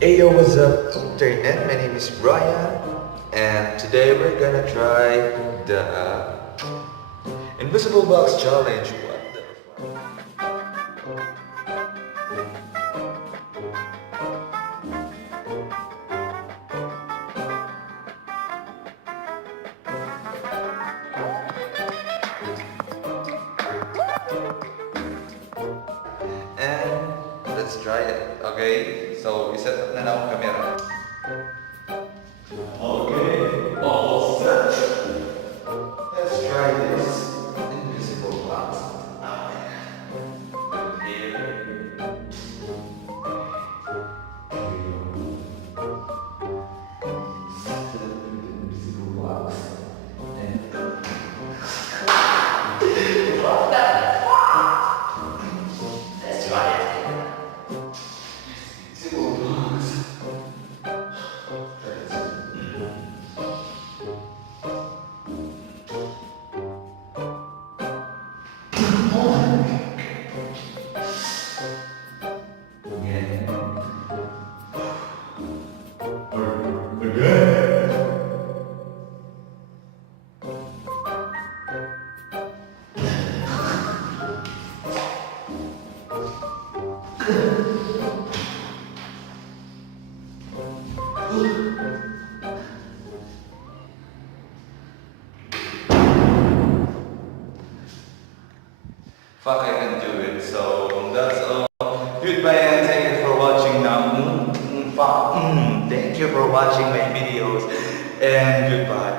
Hey yo, what's up internet? My name is Brian and today we're gonna try the Invisible Box Challenge. What the And let's try it. Okay, so iset up na lang ang camera. Okay, all set. Let's try this invisible box. Here. Invisible box. Let's try it. Invisible box. Fuck, I can do it. So that's all. Goodbye and thank you for watching now. Fuck. Thank you for watching my videos and goodbye.